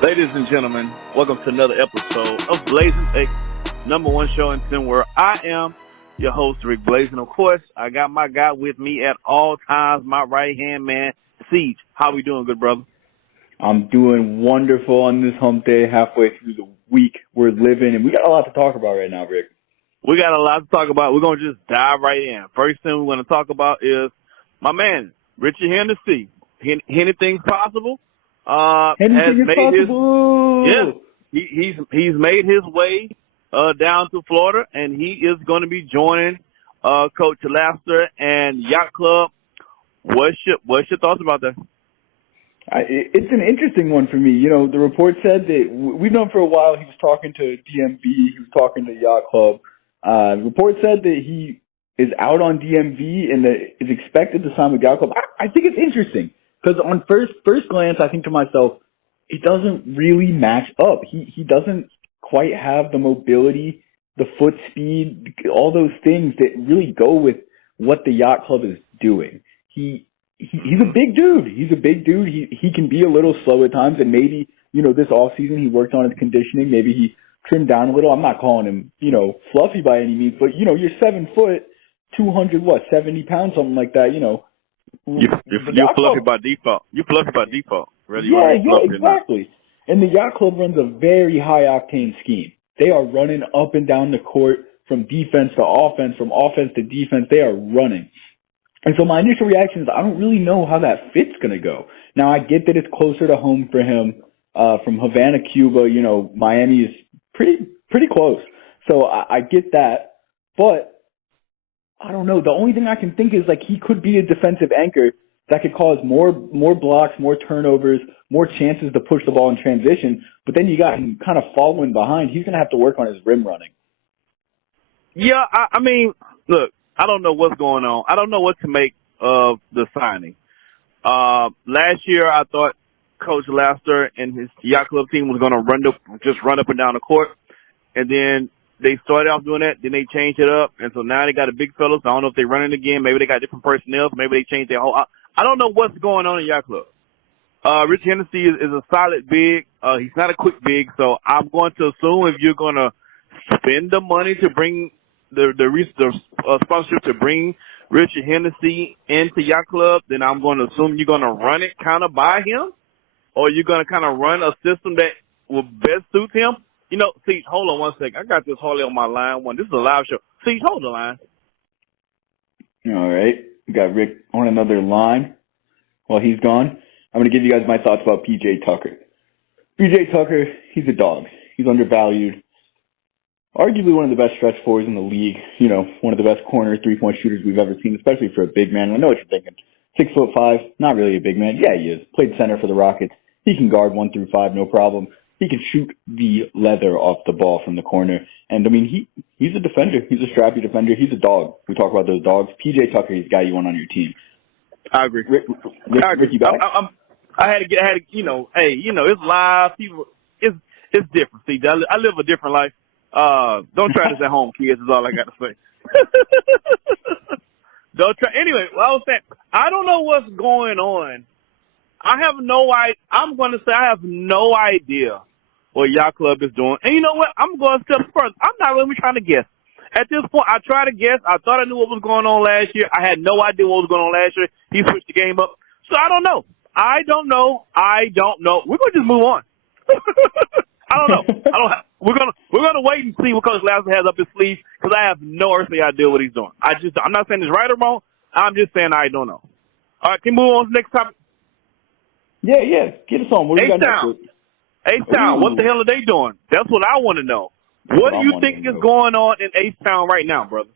Ladies and gentlemen, welcome to another episode of Blazing X, number one show in SimWorld. I am your host, Rick Blazin. Of course, I got my guy with me at all times, my right-hand man, Siege. How we doing, good brother? I'm doing wonderful on this hump day, halfway through the week we're living, and we got a lot to talk about right now, Rick. We got a lot to talk about. We're going to just dive right in. First thing we're going to talk about is my man, Richard Hennessy. Anything's possible. Anything is possible. He's made his way down to Florida, and he is going to be joining Coach Laster and Yacht Club. What's your thoughts about that? It's an interesting one for me. You know, the report said that we've known for a while he was talking to DMV, he was talking to Yacht Club. The report said that he is out on DMV and that is expected to sign with Yacht Club. I think it's interesting. Because on first glance, I think to myself, it doesn't really match up. He doesn't quite have the mobility, the foot speed, all those things that really go with what the Yacht Club is doing. He's a big dude. He's a big dude. He can be a little slow at times, and maybe, you know, this off season he worked on his conditioning. Maybe he trimmed down a little. I'm not calling him, you know, fluffy by any means, but, you know, you're 7 foot, 70 pounds, something like that, you know. You're fluffy by default. You're fluffy by default. Yeah, exactly. And the Yacht Club runs a very high-octane scheme. They are running up and down the court from defense to offense, from offense to defense. They are running. And so my initial reaction is I don't really know how that fit's going to go. Now, I get that it's closer to home for him from Havana, Cuba. You know, Miami is pretty close. So I get that. But I don't know. The only thing I can think is, like, he could be a defensive anchor that could cause more blocks, more turnovers, more chances to push the ball in transition. But then you got him kind of following behind. He's going to have to work on his rim running. Yeah, I mean, look, I don't know what's going on. I don't know what to make of the signing. Last year, I thought Coach Laster and his Yacht Club team was going to run up and down the court. And then they started off doing that, then they changed it up, and so now they got a big fellas. I don't know if they're running again. Maybe they got different personnel. Maybe they changed their whole. I don't know what's going on in Yacht Club. Rich Hennessy is a solid big. He's not a quick big, so I'm going to assume if you're going to spend the money to bring the sponsorship to bring Richard Hennessy into Yacht Club, then I'm going to assume you're going to run it kind of by him, or you're going to kind of run a system that will best suit him. You know, Siege, hold on one second. I got this Harley on my line. This is a live show. Siege, hold the line. All right. We got Rick on another line. While he's gone, I'm going to give you guys my thoughts about P.J. Tucker. P.J. Tucker, he's a dog. He's undervalued. Arguably one of the best stretch fours in the league. You know, one of the best corner three-point shooters we've ever seen, especially for a big man. I know what you're thinking. 6'5", not really a big man. Yeah, he is. Played center for the Rockets. He can guard 1 through 5, no problem. He can shoot the leather off the ball from the corner. And, I mean, he's a defender. He's a strappy defender. He's a dog. We talk about those dogs. P.J. Tucker, he's the guy you want on your team. I agree. Rick, you back? I had to, you know, hey, you know, it's live. People, it's different. See, I live a different life. Don't try this at home, kids, is all I got to say. Don't try. Anyway, what I was saying, I don't know what's going on. I'm going to say I have no idea what Yacht Club is doing. And you know what? I'm going to step further. I'm not really trying to guess. At this point, I try to guess. I thought I knew what was going on last year. I had no idea what was going on last year. He switched the game up. So I don't know. I don't know. We're going to just move on. I don't know. We're gonna wait and see what Coach Laster has up his sleeve because I have no earthly idea what he's doing. I'm not saying it's right or wrong. I'm just saying I don't know. All right, can we move on to the next topic? Yeah. Get us on. What do you got next? H-Town, what the hell are they doing? That's what I want to know. What do you think is going on in H-Town right now, brother?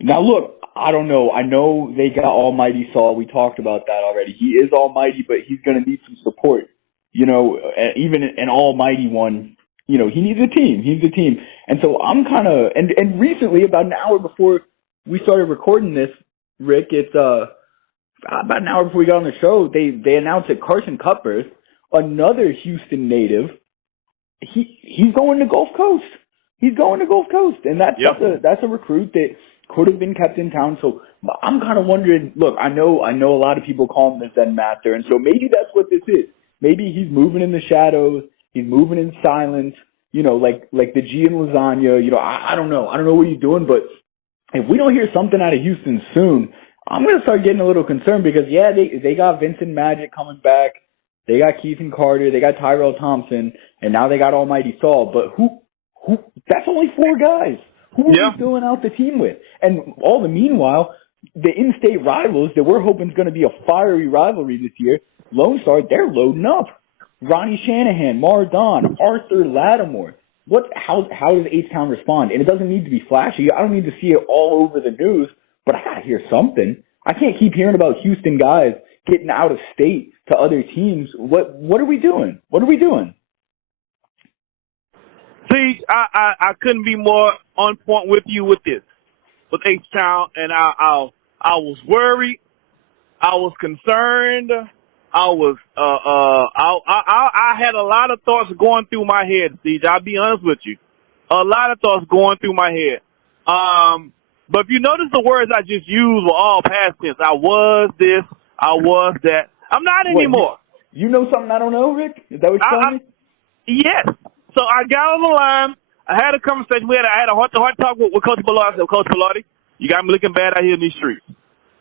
Now, look, I don't know. I know they got Almighty Saul. We talked about that already. He is almighty, but he's going to need some support. You know, even an almighty one, you know, he needs a team. He needs a team. And so I'm kind of – and recently, about an hour before we started recording this, Rick, it's about an hour before we got on the show, they announced that Carson Cutbirth, another Houston native, he's going to Gulf Coast. He's going to Gulf Coast, and that's a recruit that could have been kept in town. So I'm kind of wondering. Look, I know a lot of people call him the Zen Master, and so maybe that's what this is. Maybe he's moving in the shadows. He's moving in silence. Like the G in lasagna. I don't know. I don't know what he's doing, but if we don't hear something out of Houston soon, I'm gonna start getting a little concerned because they got Vincent Magic coming back. They got Keithan Carter. They got Tyrell Thompson, and now they got Almighty Saul. But who? That's only 4 guys. Who are we filling out the team with? And all the meanwhile, the in-state rivals that we're hoping is going to be a fiery rivalry this year, Lone Star, they're loading up. Ronnie Shanahan, Mardon, Arthur Lattimore. How does H-Town respond? And it doesn't need to be flashy. I don't need to see it all over the news, but I got to hear something. I can't keep hearing about Houston guys getting out of state to other teams. What are we doing? What are we doing? See, I couldn't be more on point with you with this, with H-Town, and I was worried, I was concerned, I had a lot of thoughts going through my head, CJ. I'll be honest with you, a lot of thoughts going through my head. But if you notice, the words I just used were all past tense. I was this, I was that. I'm not anymore. You know something I don't know, Rick? Is that what you're telling me? Yes. So I got on the line. I had a conversation. I had a heart-to-heart talk with Coach Bilardi. I said, Coach Bilardi, you got me looking bad out here in these streets.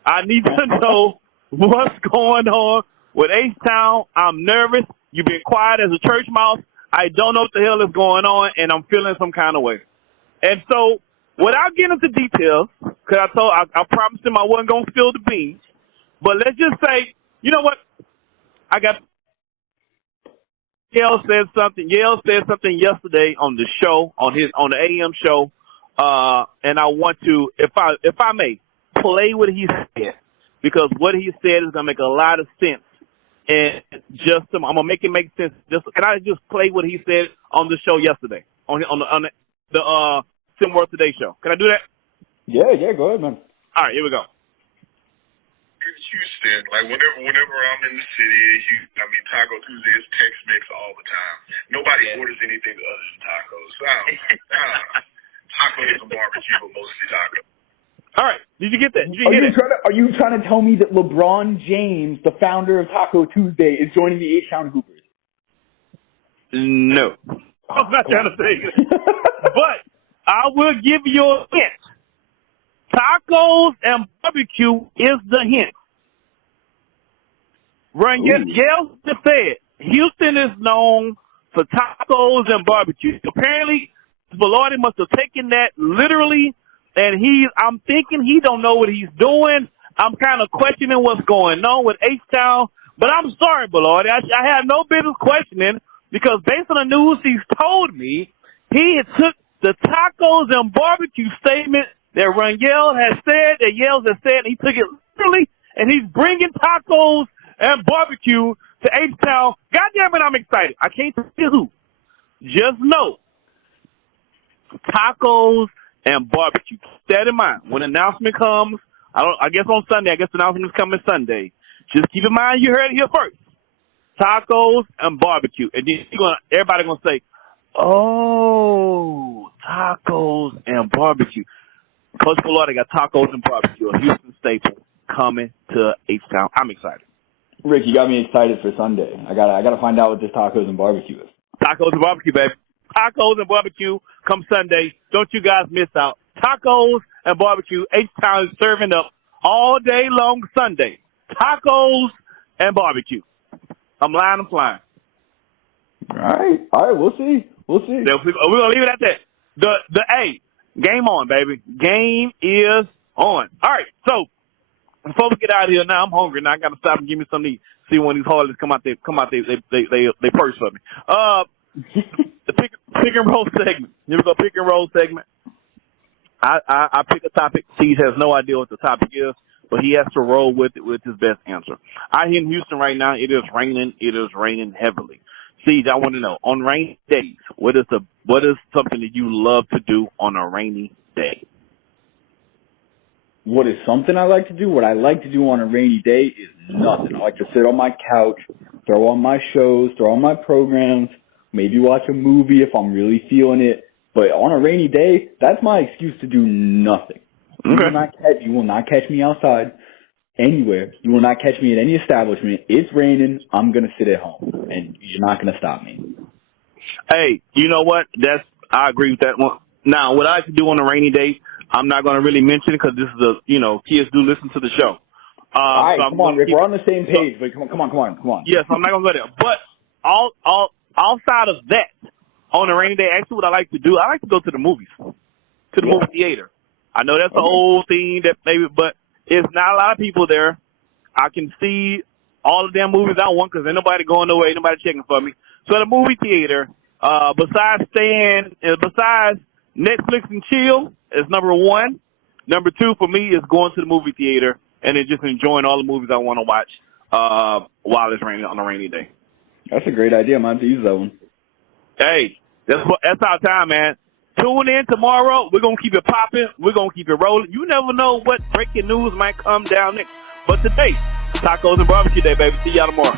I need to know what's going on with H-Town. I'm nervous. You've been quiet as a church mouse. I don't know what the hell is going on, and I'm feeling some kind of way. And so, without getting into details, because I promised him I wasn't going to spill the beans, but let's just say, you know what? I got Yale said something yesterday on the show, on the AM show, and I want to, if I may, play what he said, because what he said is gonna make a lot of sense, and I'm gonna make it make sense. Can I just play what he said on the show yesterday on the SimWorld Today show? Can I do that? Yeah, go ahead, man. All right, here we go. Houston, like whenever I'm in the city, Taco Tuesday is Tex-Mex all the time. Nobody orders anything other than tacos. Tacos and barbecue, but mostly tacos. All right, did you get that? Are you trying to tell me that LeBron James, the founder of Taco Tuesday, is joining the H-Town Hoopers? No, I'm not trying to say it. But I will give you a hint. Tacos and barbecue is the hint. Yale just said Houston is known for tacos and barbecue. Apparently, Bilardi must have taken that literally, and I'm thinking he don't know what he's doing. I'm kind of questioning what's going on with H-Town, but I'm sorry, Bilardi. I have no business questioning, because based on the news he's told me, he had took the tacos and barbecue statement that Yale has said, and he took it literally, and he's bringing tacos and barbecue to H-Town. Goddamn it, I'm excited. I can't tell you who. Just know, tacos and barbecue. Keep that in mind. When the announcement comes, I guess on Sunday, the announcement is coming Sunday. Just keep in mind you heard it here first. Tacos and barbecue. And then everybody going to say, oh, tacos and barbecue. Coach Bilardi got tacos and barbecue, a Houston staple, coming to H-Town. I'm excited. Rick, you got me excited for Sunday. I gotta find out what this tacos and barbecue is. Tacos and barbecue, baby. Tacos and barbecue come Sunday. Don't you guys miss out. Tacos and barbecue. H-Town is serving up all day long Sunday. Tacos and barbecue. I'm lying, I'm flying. All right, we'll see. We're going to leave it at that. Game on, baby. Game is on. All right, so before we get out of here now, I'm hungry now. I got to stop and give me something to eat. See when these holidays come out, they purse for me. The pick and roll segment. Here we go, pick and roll segment. I pick a topic. Steve has no idea what the topic is, but he has to roll with it with his best answer. Out here in Houston right now, it is raining. It is raining heavily. Steve, I want to know, on rainy days, what is something that you love to do on a rainy day? What is something I like to do? What I like to do on a rainy day is nothing. I like to sit on my couch, throw on my shows, throw on my programs, maybe watch a movie if I'm really feeling it. But on a rainy day, that's my excuse to do nothing. Okay. You will not catch me outside anywhere. You will not catch me at any establishment. It's raining. I'm going to sit at home, and you're not going to stop me. Hey, you know what? I agree with that one. Now, what I like to do on a rainy day, I'm not going to really mention because this is kids do listen to the show. All right, so come on, Rick. We're on the same page, but come on. Yes, I'm not going to go there. But outside of that, on a rainy day, actually what I like to do, I like to go to the movies, to the movie theater. I know that's an old thing, but it's not a lot of people there. I can see all the damn movies I want because ain't nobody going nowhere, ain't nobody checking for me. So at a movie theater, besides Netflix and chill is number one. Number two for me is going to the movie theater and then just enjoying all the movies I want to watch while it's raining on a rainy day. That's a great idea. I'm going to use that one. Hey, that's our time, man. Tune in tomorrow. We're going to keep it popping. We're going to keep it rolling. You never know what breaking news might come down next. But today, Tacos and Barbecue Day, baby. See y'all tomorrow.